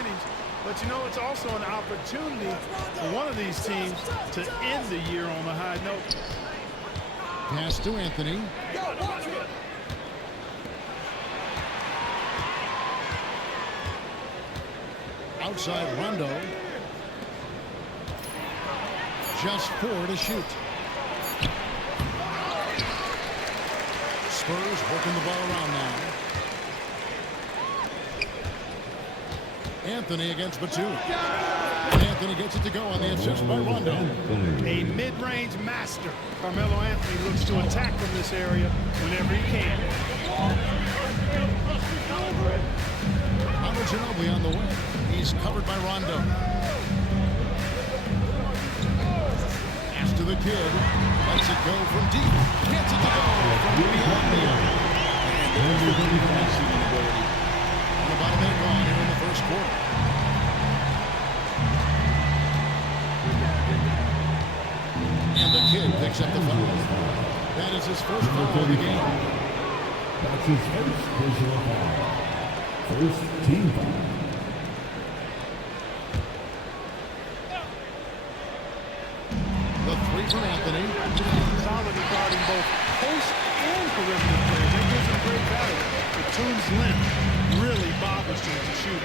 advantage, but you know, it's also an opportunity for one of these teams to end the year on a high note. Pass to Anthony. Outside Rondo. Just 4 to shoot. Spurs working the ball around now. Anthony against Batum. Anthony gets it to go on the assist by Rondo. A mid-range master. Carmelo Anthony looks to attack from this area whenever he can. Ginobili on the wing. He's covered by Rondo. Pass to the kid. Lets it go from deep. Gets it to go from beyond the arc. And there's the defense shooting ability. About a minute gone here in the first quarter. And the kid picks up the foul. That is his first foul of the game. That's his first personal foul. First team foul. The three from Anthony. Solid regarding both post and perimeter play. That gives him great value. Batum's length really bothers him to shoot.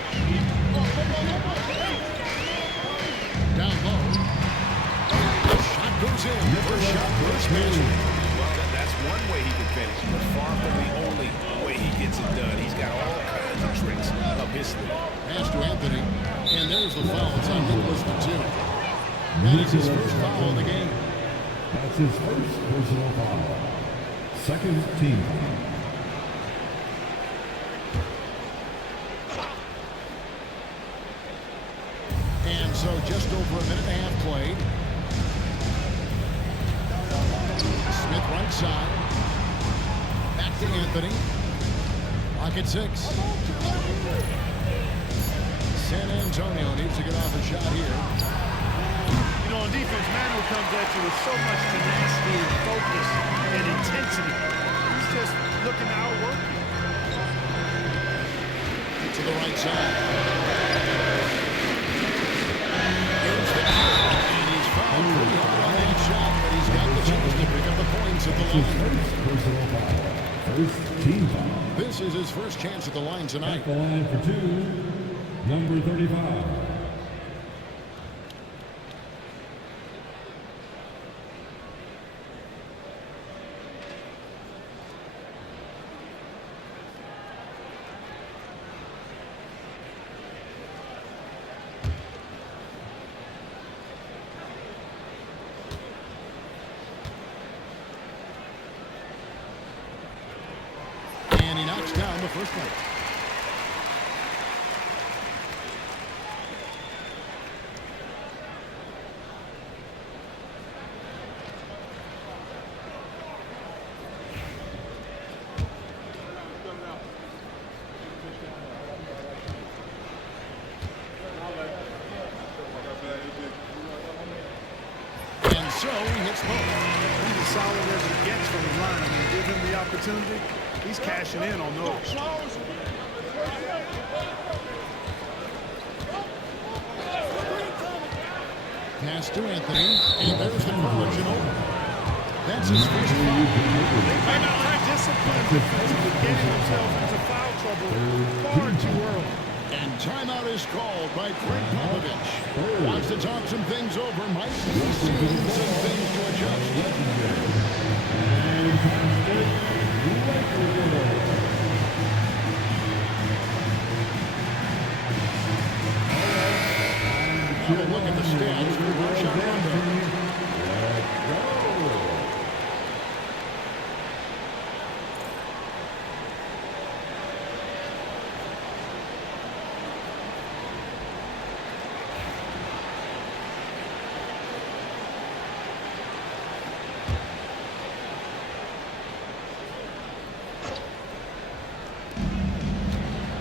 Down low. Shot goes in. First shot, first pitch. Well, that's one way he can finish, but far from the only way he gets it done. He's got all kinds of tricks up his sleeve. Pass to Anthony. And there's the foul. It's on Nicholas Batum. That is his first foul of the game. That's his first personal foul. Second team foul. And so just over a minute and a half played. Smith right side. Back to Anthony. Rocket 6. San Antonio needs to get off a shot here. You know, on defense, Manu comes at you with so much tenacity and focus and intensity. He's just looking to outwork you. To the right side. Here's the kid. And he's fouled pretty hard on that shot, but he's got the chance to pick up the points at the line. First personal foul. First team foul. This is his first chance at the line tonight. At the line for 2, number 35. And he knocks down the first one. And so he hits both. He's as solid as it gets from the line. I mean, give him the opportunity. He's cashing in on those. Pass to Anthony. And there's the corner, Ginobili. That's his first foul. They may not have discipline defensively, getting themselves into foul trouble far too early. And timeout is called by Greg Popovich. Wants to talk some things over. Might be seeing some things to adjust. Have a look at the stats for Rajon Rondo.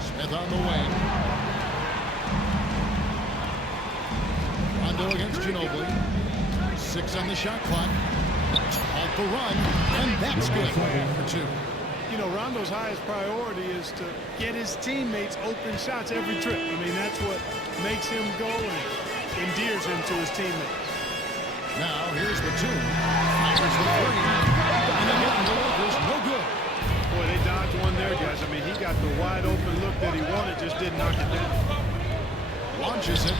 Smith on the wing. Rondo against Ginobili. 6 on the shot clock. Off the run, and that's good for 2. you know, Rondo's highest priority is to get his teammates open shots every trip. I mean, that's what makes him go and endears him to his teammates. Now, here's Batum. Fires the three. And again, the Lakers, no good. Boy, they dodged one there, guys. I mean, he got the wide open look that he wanted, just didn't knock it down. Launches it.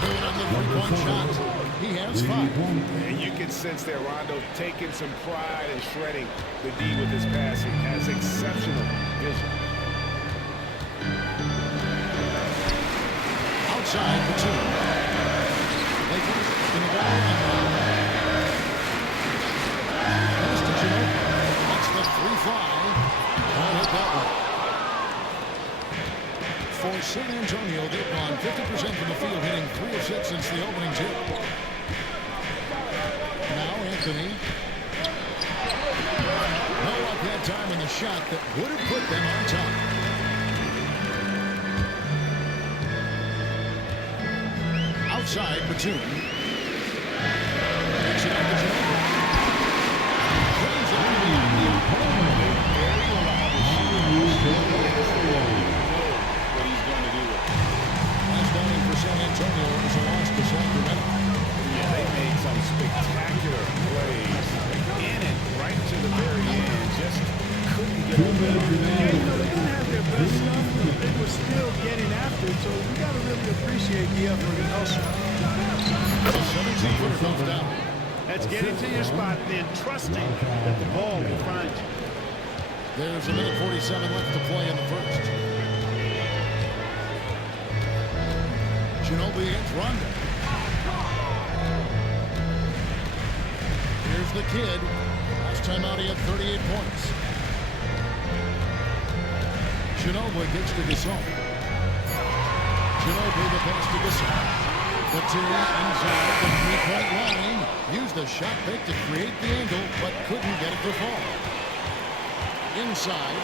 Good on the three-point shot. He has 5. And you can sense that Rondo taking some pride in shredding the D with his passing. Has exceptional vision. Outside for 2. Lakers in the ball. Pass to Ginobili. That's the 3 fly. Won't hit that one. For San Antonio, they've gone 50% from the field, hitting 3 of 6 since the opening tip. Now Anthony. No luck that time in the shot that would have put them on top. Outside, Batum. Makes it up to Ginobili. Brings it beyond the opponent. Very reliable shooter. What he's going to do with it. Last outing for San Antonio was a loss to Sacramento. Yeah, they made some spectacular plays in it right to the very end. Just couldn't get it. Yeah, you know, they didn't have their best stuff, but they were still getting after it, so we got to really appreciate the effort and hustle. The 17-footer comes down. That's getting to your spot and then trusting that the ball will find you. There's a minute 47 left to play in the first. Ginobili against Rondo. Here's the kid. Last time out he had 38 points. Ginobili gets to Gasol. Ginobili the pass to Gasol. The 2 inside the 3-point line. Used the shot fake to create the angle, but couldn't get it to fall. Inside.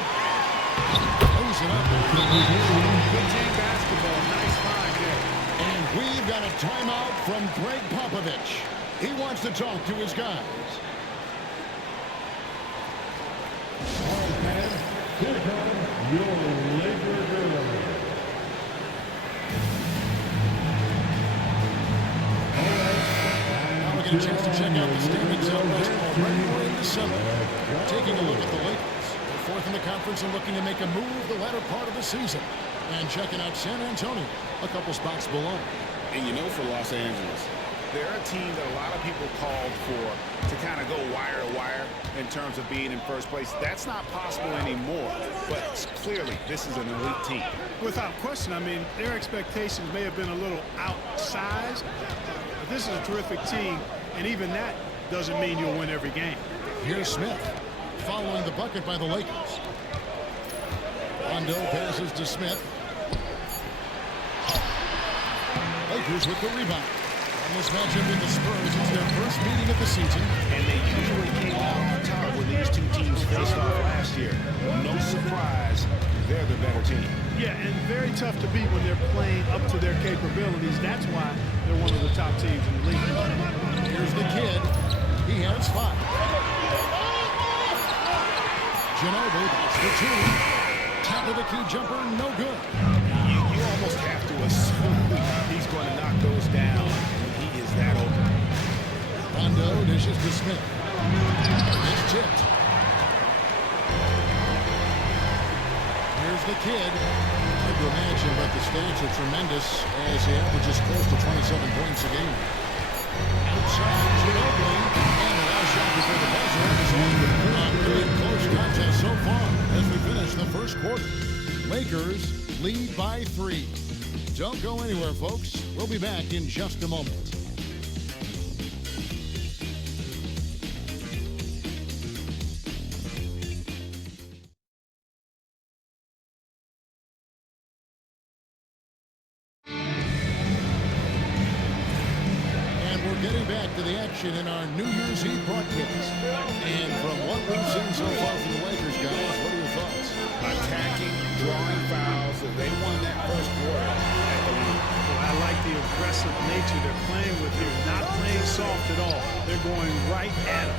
Lays it up. Good team basketball. Nice find there. And we've got a timeout from Greg Popovich. He wants to talk to his guys. All right, man. Here comes your Laker girl. Now we get a chance to check out the standings of basketball right here in December. Taking a look at the Lakers. They're fourth in the conference and looking to make a move the latter part of the season. And checking out San Antonio, a couple spots below. And you know, for Los Angeles, they're a team that a lot of people called for to kind of go wire to wire in terms of being in first place. That's not possible anymore, but clearly this is an elite team. Without question, I mean, their expectations may have been a little outsized, but this is a terrific team, and even that doesn't mean you'll win every game. Here's Smith, following the bucket by the Lakers. Rondo passes to Smith. Lakers with the rebound. And this matchup with the Spurs is their first meeting of the season. And they usually came out on top when these two teams faced off last year. No surprise, they're the better team. Yeah, and very tough to beat when they're playing up to their capabilities. That's why they're one of the top teams in the league. Here's the kid. He has 5. Ginobili, that's the 2. Top of the key jumper, no good. You almost have to assume he's going to knock those down when he is that open. Rondo dishes to Smith. It's tipped. Here's the kid. Hard to imagine, but the stats are tremendous as he averages close to 27 points a game. Outside, Ginobili. And the last shot before the buzzer is on. A really close contest so far as we finish the first quarter. Lakers lead by 3. Don't go anywhere, folks. We'll be back in just a moment. Getting back to the action in our New Year's Eve broadcast. And from what we've seen so far from the Lakers, guys, what are your thoughts? Attacking, drawing fouls. They won that first quarter at the line. Well, I like the aggressive nature they're playing with here. Not playing soft at all. They're going right at him.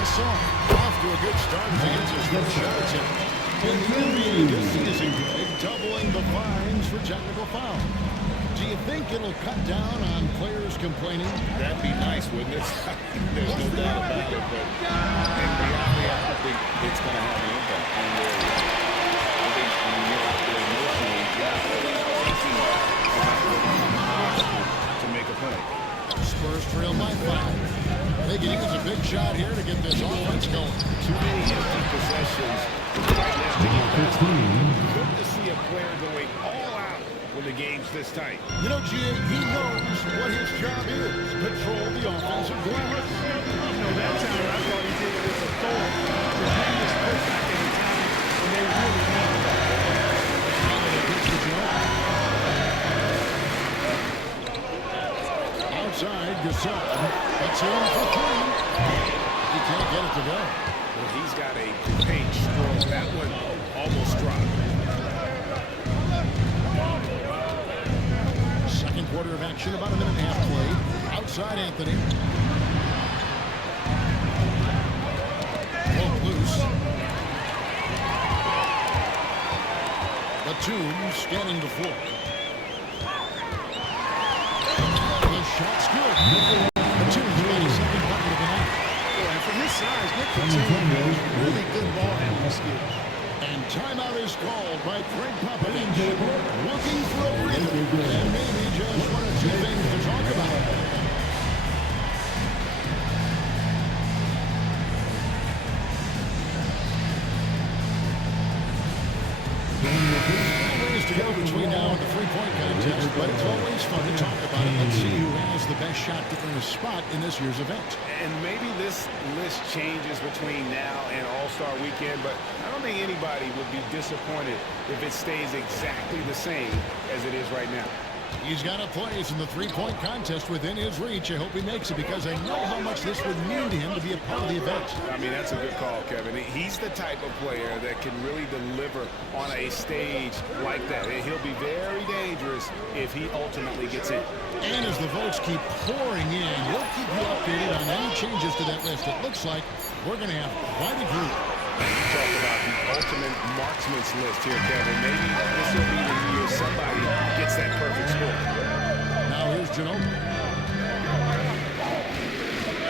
Gasol off to a good start as he gets his first shot attempt. In the NBA this season, Greg, doubling the fines for technical foul. Do you think it'll cut down on players complaining? That'd be nice, wouldn't it? There's no doubt about it, but in reality, I don't think it's going to have an impact on their I think when you're out there emotionally, you're not really thinking about what to make a play. Spurs trail by 5. They can use a big shot here to get this offense going. Too many empty possessions. Good to see a player going all out when the game's this tight. You know, G.A., he knows what his job is. Control the offensive glass. You know, that time I thought he did it with authority to bring this pushback at a time when they really needed it. Outside, Gasol. That's in for 3. He can't get it to go. Well, he's got a paint stroke. That one almost dropped. Second quarter of action, about a minute and a half played. Outside, Anthony. Pulled loose. Batum scanning the floor. The shot's good. Batum's made his second bucket of the night. And from his size, Nick Batum has really good ball handling skills. And timeout is called by Greg Popovich. Looking for a breather. And maybe just one or two things to talk about. Ways to go between now and the three-point contest, but it's always fun to talk about it. Let's see who has the best shot to earn a spot in this year's event. And maybe this list changes between now and All-Star Weekend, but I don't think anybody would be disappointed if it stays exactly the same as it is right now. He's got a place in the three-point contest within his reach. I hope he makes it because I know how much this would mean to him to be a part of the event. I mean, that's a good call, Kevin. He's the type of player that can really deliver on a stage like that. He'll be very dangerous if he ultimately gets in. And as the votes keep pouring in, we'll keep you updated on any changes to that list. It looks like we're going to have quite a group. You talk about the ultimate marksman's list here, Kevin. Maybe this will be the year somebody gets that perfect score. Now here's Ginobili.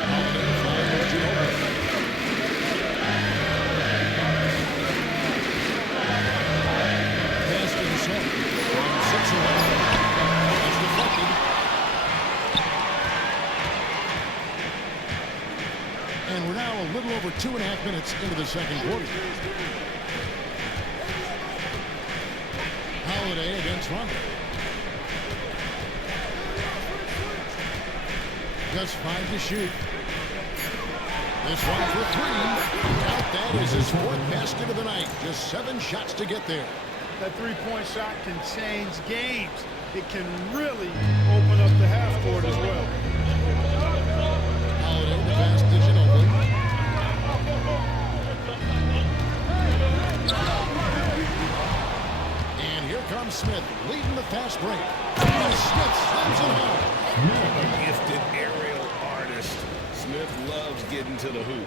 Holiday fires Ginobili. Pass to the center. On 6 away. That's deflected. And we're now a little over 2.5 minutes into the second quarter. Holiday against Rondo. Just 5 to shoot. This one for 3. Out that is his 4th basket of the night. Just 7 shots to get there. That three-point shot can change games. It can really open up the half court as well. Holiday, the pass to Ginobili. And here comes Smith, leading the fast break. And Smith slams it home. A gifted aerial artist. Smith loves getting to the hoop.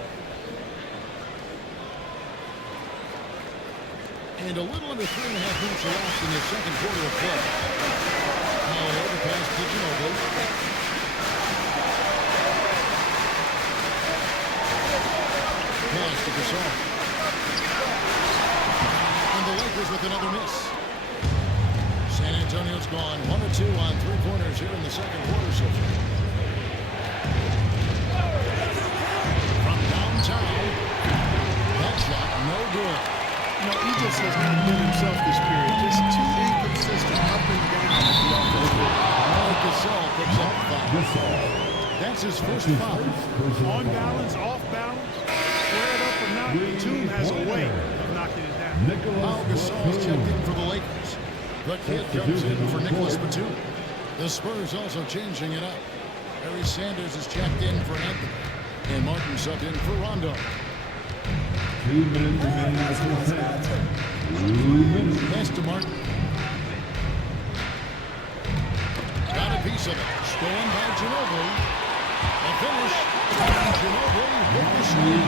And a little under 3.5 minutes elapsed in the second quarter of play. Holiday, the pass to Ginobili. Pass to Gasol. And the Lakers with another miss. San Antonio's gone 1 or 2 on 3-pointers here in the second quarter so far. From downtown, that shot no good. You know, he just has not been himself this period. Just too inconsistent up and down at the offensive. Gasol picks up 5. That's his first foul. On balance, off balance, squared up or not, Batum has a way of knocking it down. Pau Gasol's checked in for the Lakers. The kid comes in for Nicholas Batum. The Spurs also changing it up. Barry Sanders is checked in for Anthony. And Martin subbed in for Rondo. 2 minutes remaining in the first half. 2 minutes. Pass to Martin. Got a piece seconds of it. Stolen by Ginobili. A finish. And Ginobili with the swing.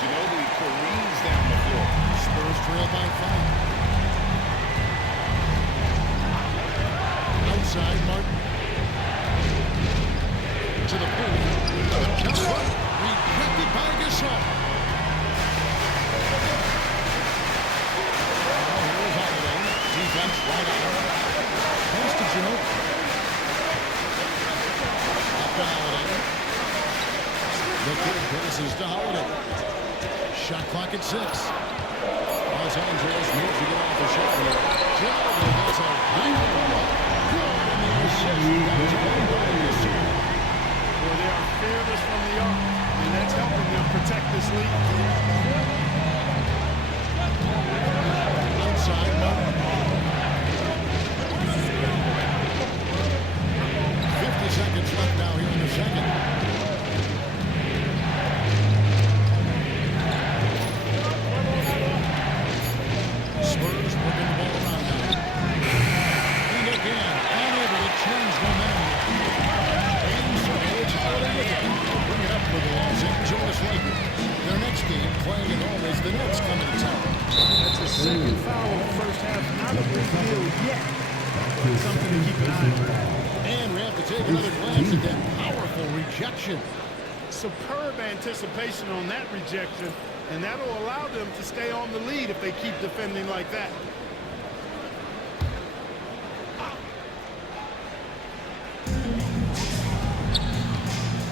Ginobili careens down the floor. Spurs trail by 5. Outside, Martin. To the pool. The jumper. Rejected by Gasol. Here's Holiday. Defense right out. Pass to Ginobili. Up to Holiday. The kid passes to Holiday. Shot clock at 6. Los Angeles needs to get off the shot here. Ginobili gets a rebound. Well, they are fearless from the arc, and that's helping them protect this lead. Outside, Martin. 50 seconds left now here in the second. Spurs working the ball around now. And again, unable to change momentum. And so it's Holiday again. Bring it up for the Los Angeles Lakers. Their next game playing at home is the Nets coming to town. That's a second foul in the first half. Not a big deal yet. Something to keep an eye on. And we have to take another glance at that powerful rejection. Superb anticipation on that rejection, and that'll allow them to stay on the lead if they keep defending like that.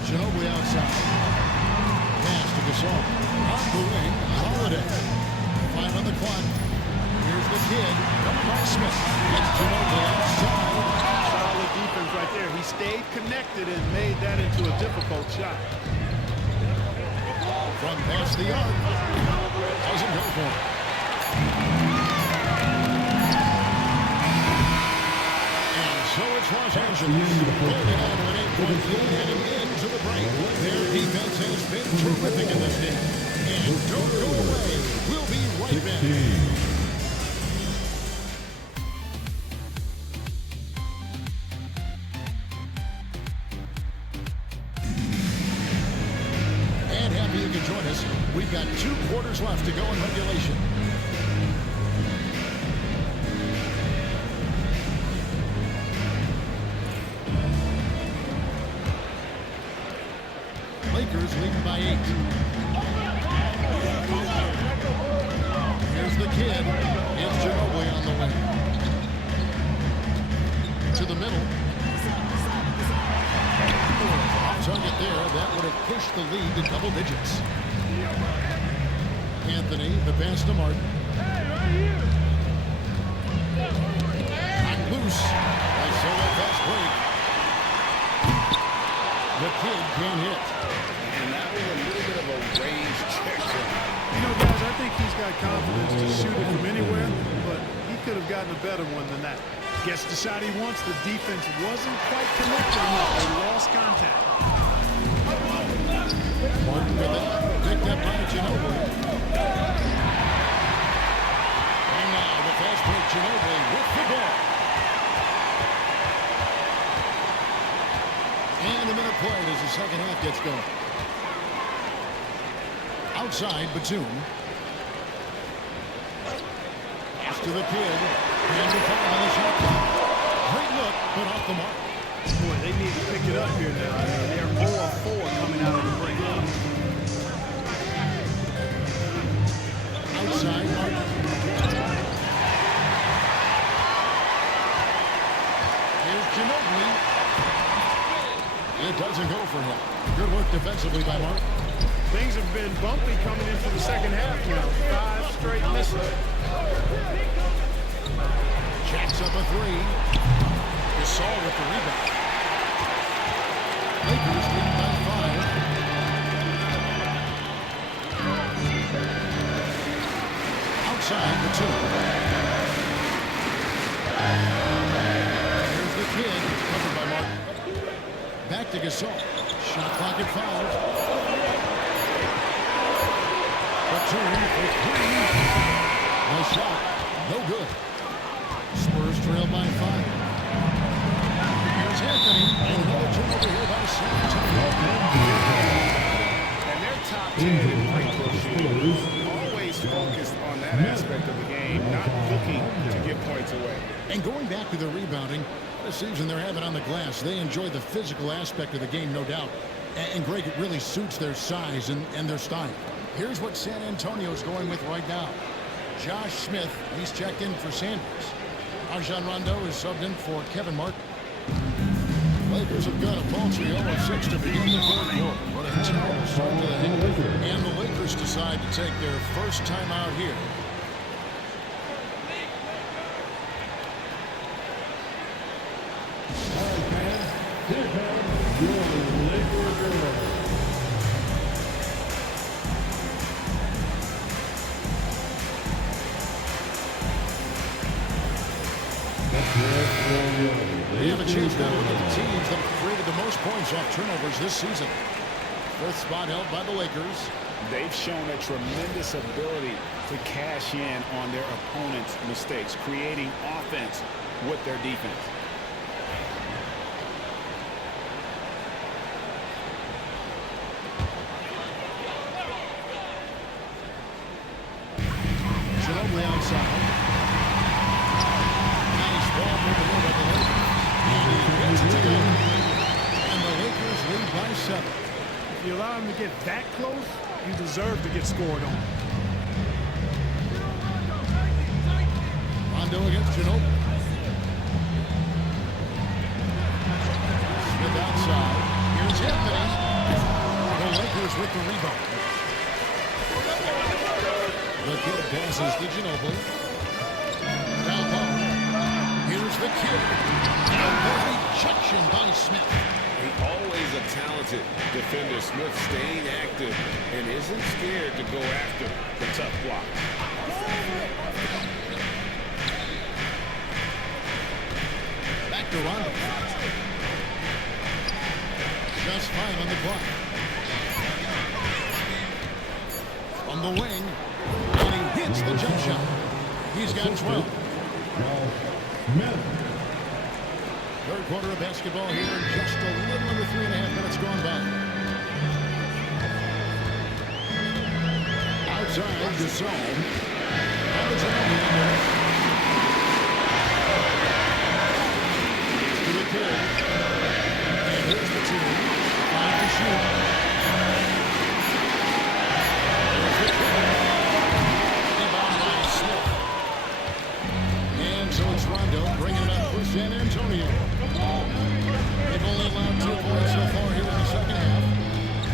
Ginobili outside. Pass to Gasol. On the wing, Holiday. 5 on the clock. Here's the kid. Mark Smith. Gets Ginobili outside. Solid defense right there. He stayed connected and made that into a difficult shot. From past the arc. Doesn't go for it. And so it's Los Angeles. Holding on to an 8-point lead heading into the break. Their defense has been terrific in this game. And don't go away. We'll be right back. And happy you can join us. We've got 2 quarters left to go in regulation. Lakers leading by 8. Here's the kid. It's Ginobili on the wing. To the middle. Target there. That would have pushed the lead to double digits. Anthony, the pass to Martin. Knocked loose. I saw that fast break. The kid can't hit. And that was a little bit of a raised check. You know, guys, I think he's got confidence to shoot it from anywhere, but he could have gotten a better one than that. Gets the shot he wants. The defense wasn't quite connected enough. They lost contact. Martin with it. Picked up by Ginobili. And now the fast break Ginobili with the ball. And a minute played as the second half gets going. Outside, Batum. Pass to the kid. And the foul on the shot clock. Great look, but off the mark. Boy, they need to pick it up here now. They're 0-4 coming out of the break. Outside, Martin. Here's Ginobili. It doesn't go for him. Good work defensively by Martin. Things have been bumpy coming into the second half now. 5 straight misses. Jacks up a 3. Gasol with the rebound. Lakers lead by 5. Outside the 2. Here's the kid, covered by Martin. Back to Gasol. Shot clock at 5. Batum for 3. Nice shot. No good. Spurs trail by 5. Here's Anthony. And another turnover here by San Antonio. And their top 10 in free throw shooting, always focused on that aspect of the game, not looking to give points away. And going back to the rebounding, the season they're having on the glass, they enjoy the physical aspect of the game, no doubt. And Greg, it really suits their size and their style. Here's what San Antonio's going with right now. Josh Smith, he's checked in for Sanders. Rajon Rondo is subbed in for Kevin Martin. Lakers have got a paltry 0-6 to begin the fourth quarter. What a terrible start to the game. And the Lakers decide to take their first time out here. They have a chance now with the teams that have created the most points off turnovers this season. Fifth spot held by the Lakers. They've shown a tremendous ability to cash in on their opponent's mistakes, creating offense with their defense. Ginobili outside. Nice ball moving over by the Lakers. And he gets it to go. And the Lakers lead by 7. If you allow him to get that close, you deserve to get scored on. Rondo against Ginobili. Smith outside. Here's Anthony. The Lakers with the rebound. The kid passes to Ginobili. Down low. Here's the kid. And the rejection by Smith. Always a talented defender. Smith staying active and isn't scared to go after the tough block. Back to Rondo. Just 5 on the clock. On the wing. And he hits the jump shot. He's got 12. Third quarter of basketball here in just a little under 3.5 minutes gone by. Outside the zone. To the kid. And here's the team. 5 to shoot. There's the kid. Rebound by Smith. And so it's Rondo bringing it up for San Antonio. They've only allowed 2 points so far here in the second half.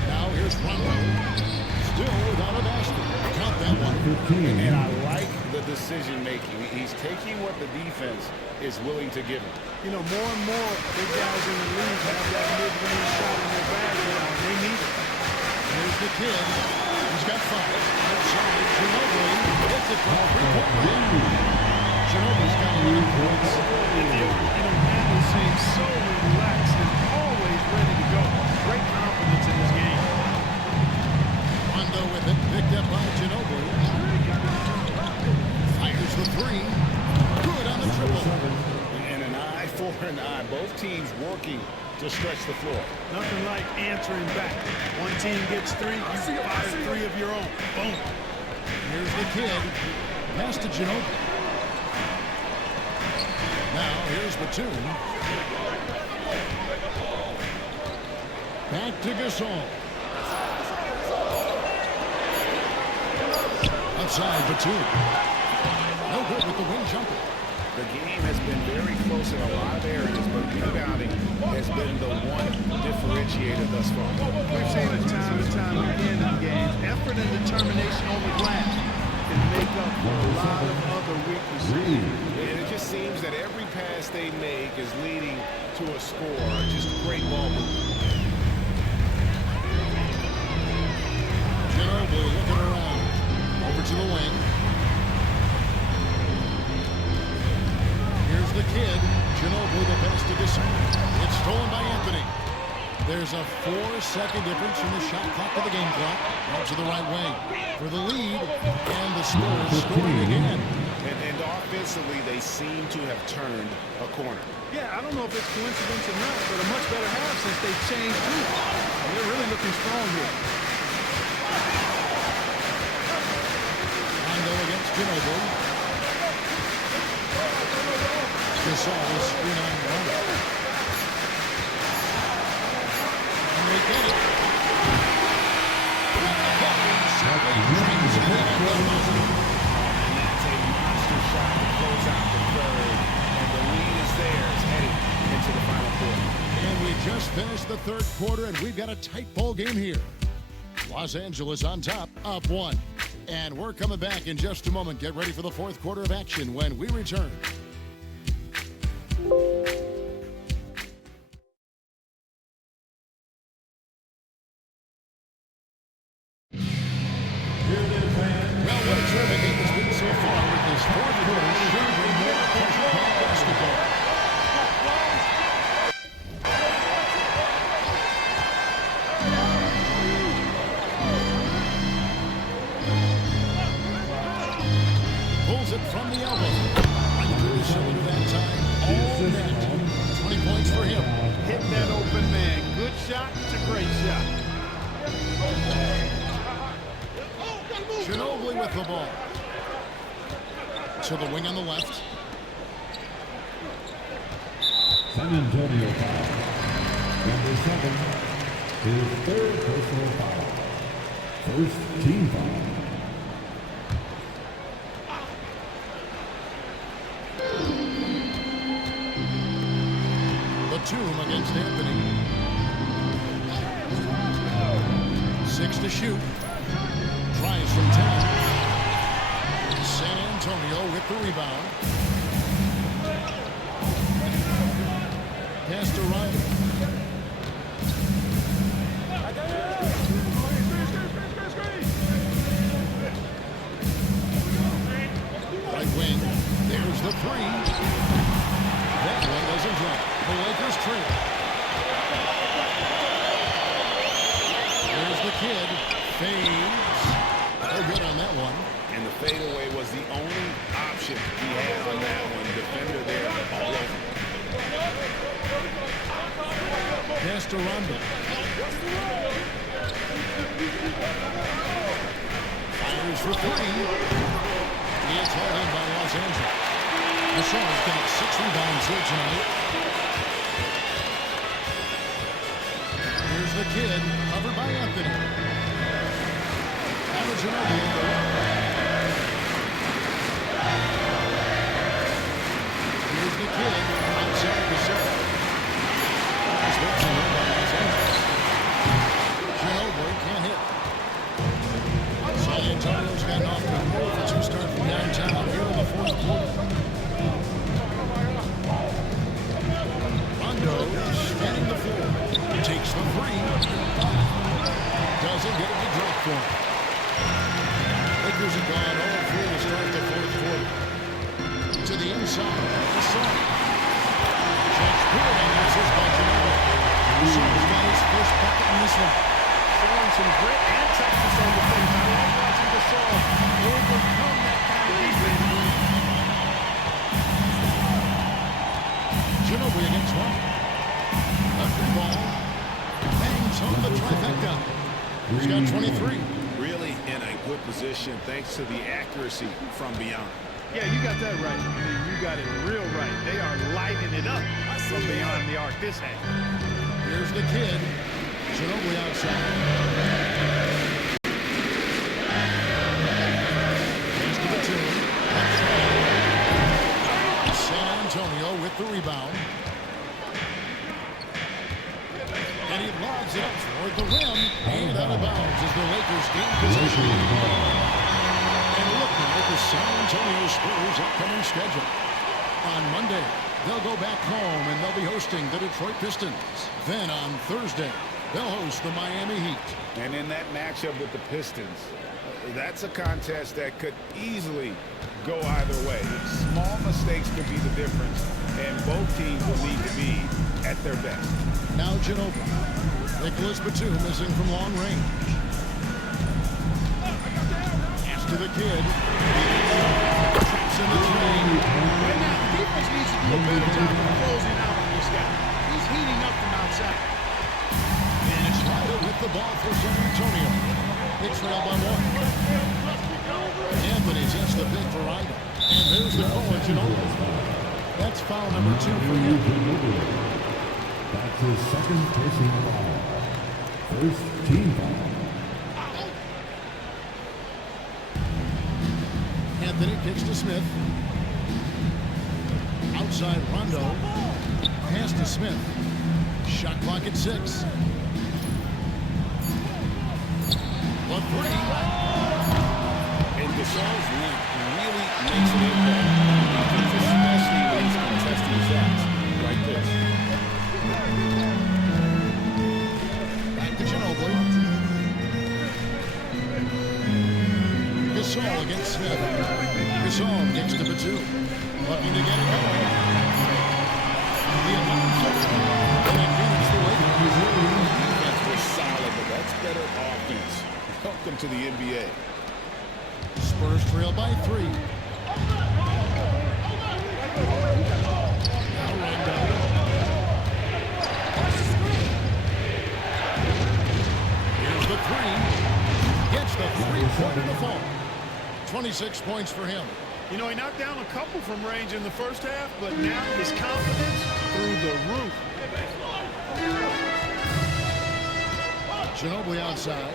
Now here's Rondo. Still without a basket. Count that one. And I like the decision making. He's taking what the defense is willing to give him. You know, more and more big guys in the league have that mid-range shot in their bag now. They need it. Here's the kid. He's got 5. Outside, Ginobili hits it from 3-point line. Ginobili's got 9 points. He seems so relaxed and always ready to go. Great confidence in his game. Rondo with it, picked up by Ginobili. Fires the 3. Good on the triple. And an eye for an eye. Both teams working to stretch the floor. Nothing like answering back. One team gets 3, you fire 3 of your own. Boom. Here's the kid. Pass to Ginobili. Now here's Batum. Back to Gasol. Outside Batum. No good with the wing jumper. The game has been very close in a lot of areas, but rebounding has been the one differentiator thus far. We've seen it time and time again in games. Effort and determination on the glass can make up for a lot of other weaknesses. And it just seems that every pass they make is leading to a score. Just great ball movement. Ginobili looking around. Over to the wing. Here's the kid. Ginobili the pass to Gasol. It's stolen by Anthony. There's a 4-second difference in the shot clock to the game clock. Out to the right wing for the lead. And the Spurs scoring again. And offensively, they seem to have turned a corner. Yeah, I don't know if it's coincidence or not, but a much better half since they changed too. They're really looking strong here. Rondo against Ginobili. Gasol screen on Rondo. And they get it. And that's a monster shot to close out the third. And the lead is theirs heading into the final quarter. And we just finished the third quarter, and we've got a tight ball game here. Los Angeles on top, up 1. And we're coming back in just a moment. Get ready for the fourth quarter of action when we return. Well, what a terrific game it's been so far with this fourth quarter. Sure bring more pressure on basketball. Pulls it from the elbow. Right through the shoulder that time. All net. 20 points for him. Hit that open man. Good shot. It's a great shot. Ginobili with the ball. To the wing on the left. San Antonio foul. Number 7. His third personal foul. First team foul. Batum against Anthony. 6 to shoot. Tries from 10. San Antonio with the rebound. Pass to Riley. Right wing. There's the 3. That one doesn't drop. The Lakers trail. There's the kid. Fades. No good on that one. And the fadeaway was the only option he had on that one. Defender there all over. Pass to Rondo. Fires for 3. It's held in by Los Angeles. Gasol's got 6 rebounds here tonight. Here's the kid, covered by Anthony. Ginobili. Here's the kid outside Gasol. That's what's in by Los Angeles. Ginobili can't hit. San Antonio's gotten off to a 0-2 start from downtown here in the fourth quarter. Rondo scanning the floor. Takes the 3. Doesn't get it to drop for him. Lakers have gone all 3 to start the fourth quarter. To the inside. Gasol. Checks good on this is by Ginobili. Gasol's got his first bucket in this one. Showing some grit and toughness on the things. I like watching Gasol overcome that kind of defense. Ginobili against 1. A free ball. Bangs home the trifecta. He's got 23. Really in a good position thanks to the accuracy from beyond. Yeah, you got that right. I mean, you got it real right. They are lighting it up from beyond the arc this half. Here's the kid. Ginobili outside. Pass to Batum. San Antonio with the rebound. And he lobs it up toward the rim and out of bounds as the Lakers gain possession. And looking at the San Antonio Spurs' upcoming schedule. On Monday, they'll go back home and they'll be hosting the Detroit Pistons. Then on Thursday, they'll host the Miami Heat. And in that matchup with the Pistons, that's a contest that could easily go either way. Small mistakes could be the difference, and both teams will need to be at their best. Now Ginobili. Nicholas Batum is in from long range. Pass to the kid. Trips in the train. do a better job of closing out on this guy. He's heating up from outside. And it's Ryder with the ball for San Antonio. Pick trail by 1. Anthony sets the pick for Ryder. And there's the call at Ginobili. That's foul number 2 for him. That's his second personal foul. First team foul. Anthony kicks to Smith. Outside Rondo. Pass to Smith. Shot clock at 6. The 3. And Gasol's length really makes an impact, especially when he's contesting shots like this. Back to Ginobili. Gasol against Smith. Gasol kicks to Batum. Looking to get it going. The 11th foot. And again, it's the way. Defense was solid, but that's better offense. Welcome to the NBA. Spurs trail by 3. Now Rondo. Here's the 3. Gets the 3-pointer to fall. 26 points for him. You know, he knocked down a couple from range in the first half, but now his confidence through the roof. Ginobili outside.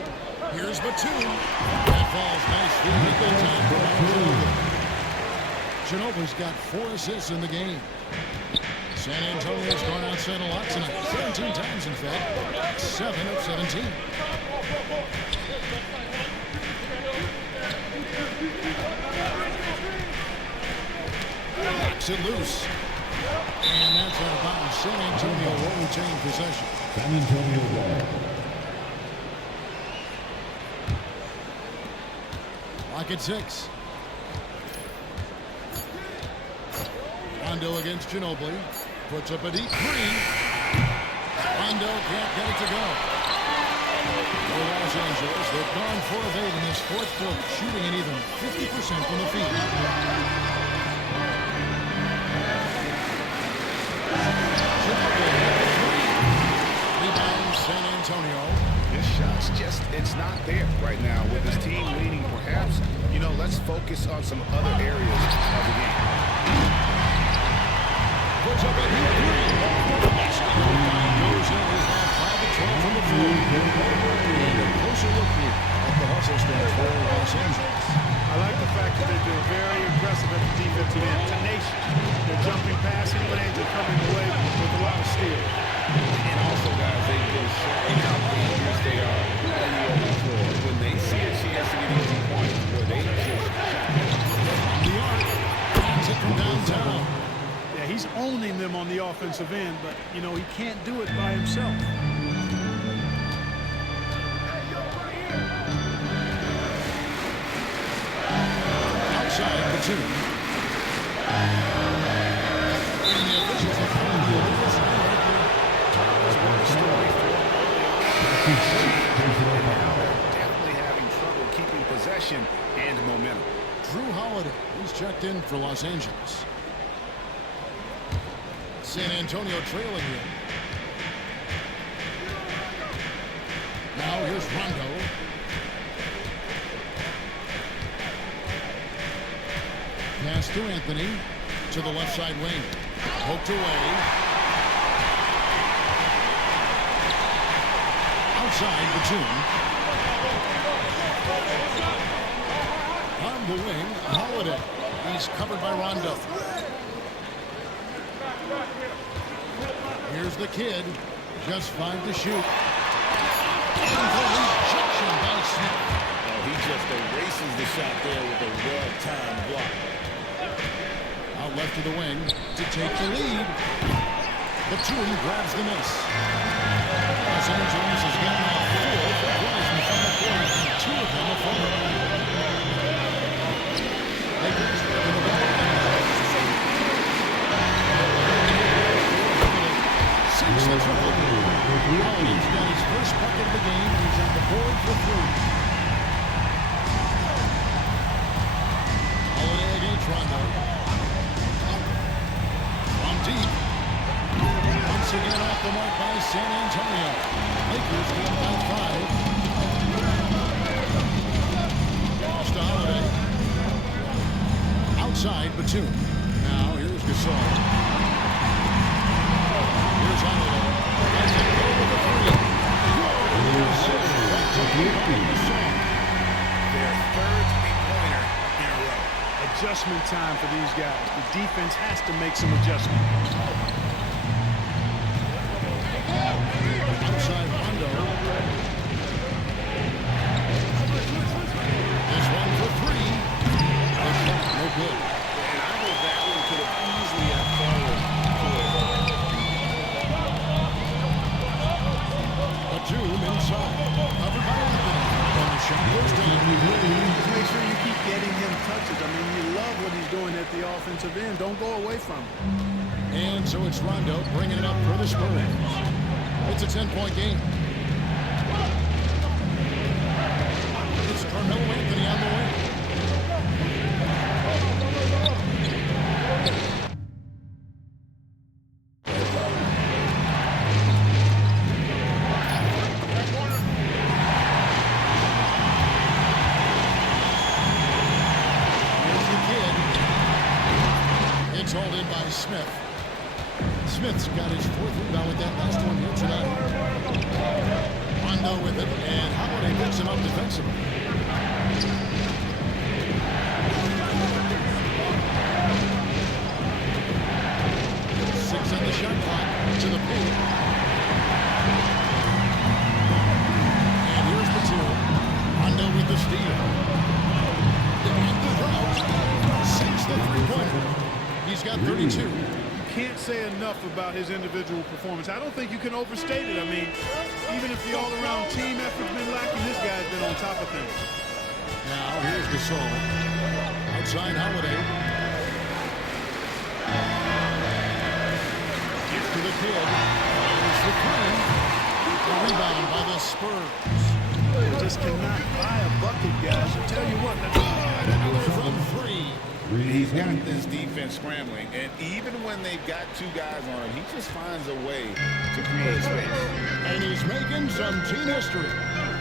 Here's Batum. That falls nicely at that time for Ginobili. Ginobili's got 4 assists in the game. San Antonio's gone outside a lot tonight. 17 times, in fact. 7 of 17. Knocks it loose. And that's out of bounds. San Antonio will retain possession. San Antonio ball. Lock at 6. Rondo against Ginobili. Puts up a deep 3. Rondo can't get it to go. For Los Angeles, they've gone 4 of 8 in this fourth quarter, shooting an even 50% from the field. Rebound San Antonio. This shot's just, it's not there right now with his team leading perhaps. You know, let's focus on some other areas of the game. Puts up a deep 3. Goes in his half 5 of 12 from the field. And a closer look here at the hustle stance for Los Angeles. I like the fact that they've been very aggressive at the defensive end. Tenacious. They're jumping passing lanes and coming away with a lot of steals. And also, guys, they've been showing how dangerous they are on the open floor when they see a chance to get easy points where they just The arc. Finds it from downtown. Yeah, he's owning them on the offensive end, but, you know, he can't do it by himself. Outside the 2. And the officials have found the illegal sign right there. Definitely having trouble keeping possession and momentum. Drew Holiday, he's checked in for Los Angeles. San Antonio trailing here. Now here's Rondo. Pass to Anthony. To the left side wing. Poked away. Outside Batum. On the wing, Holiday. He's covered by Rondo. Here's the kid. Just 5 to shoot. And the rejection by Smith. Oh, he just erases the shot there with a well-timed block. Out left to the wing to take the lead. Batum grabs the miss. Los Angeles has gotten off 4 free throws in the final quarter, and 2 of them are falling. Lakers in the back. Sinks the triple. Holiday's got his first bucket of the game, and he's on the board for 3. Holiday against Rondo. Once again off the mark by San Antonio. Lakers win by 5. Lost to Holiday. Outside Batum. Now here's Gasol. Here's Holiday. That's it. Go with the three. Their third three-pointer in a row. Adjustment time for these guys. The defense has to make some adjustments. Outside Rondo. This one for three. The shot, no good. And I think that one could have easily have fallen. Batum inside. Covered by Anthony. And the shot goes down. Make sure you keep getting him touches. I mean, you love what he's doing at the offensive end. Don't go away from him. And so it's Rondo bringing it up for the Spurs. It's a 10-point game. It's Carmelo Anthony on the way. Here's the kid. It's hauled in by Smith. Smith's got his fourth rebound with that last one here tonight. Rondo with it, and Holiday picks him up defensively. Six on the shot clock to the paint. And here's Batum. Rondo with the steal. And the drought sinks the three-pointer. He's got 32. Can't say enough about his individual performance. I don't think you can overstate it. I mean, even if the all-around team effort's been lacking, this guy's been on top of things. Now here's Gasol. Outside Holiday. Gives to the kid. Fires the three. The rebound by the Spurs. You just cannot buy a bucket, guys. I tell you what. Another from three. He's got this defense scrambling, and even when they've got two guys on him, he just finds a way to create space. And he's making some team history.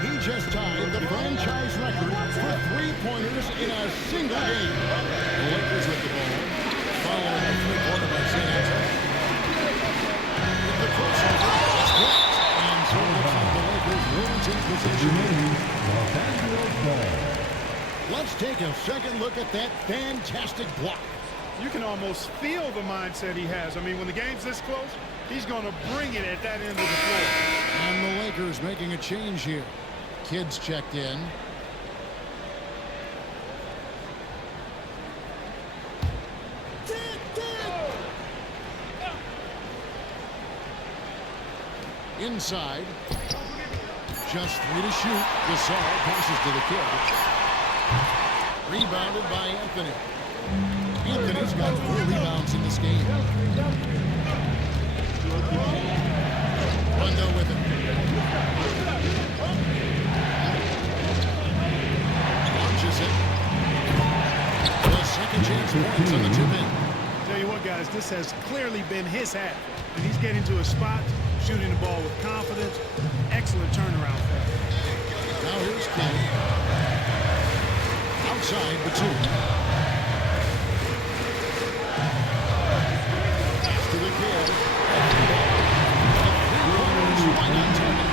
He just tied the franchise record for three-pointers in a single game. The Lakers with the ball, following a three-pointer by San Antonio. With the crossover, it's blocked. And so it looks like the Lakers will take position. Let's take a second look at that fantastic block. You can almost feel the mindset he has. I mean, when the game's this close, he's going to bring it at that end of the floor. And the Lakers making a change here. Kids checked in. Inside. Just three to shoot. Gasol passes to the kid. Rebounded by Anthony. Anthony's got 4 rebounds in this game. Rondo with it. Launches it. The second chance points on the tip-in. Tell you what, guys, this has clearly been his half. And he's getting to a spot, shooting the ball with confidence. Excellent turnaround for him. Now here's Kenny. Outside Batum. To the kid. Right on target.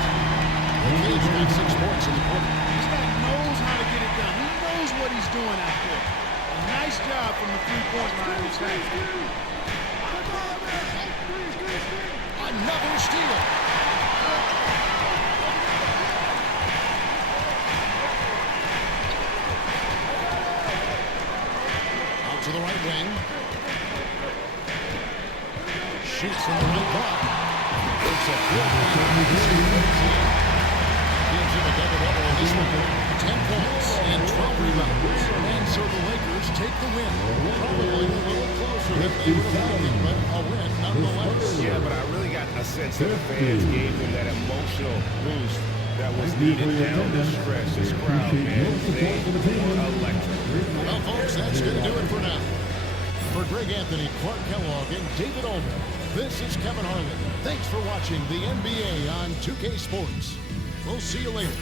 The kid's got 6 points in the quarter. This guy knows how to get it done. He knows what he's doing out there. A nice job from the three-point line this half. Another steal. Out to the right wing. Shoots from the right block. It's a good one. Gives him a double-double in this one. 10 points and 12 rebounds. And so the Lakers take the win. Probably a little closer than they were thinking, but a win nonetheless. Yeah, but I really got a sense that the fans gave them that emotional boost that was needed down the stretch. This crowd, man, they were electric. Well, folks, that's going to do it for now. For Greg Anthony, Clark Kellogg, and David Ulmer, This is Kevin Harlan. Thanks for watching the NBA on 2K Sports. We'll see you later.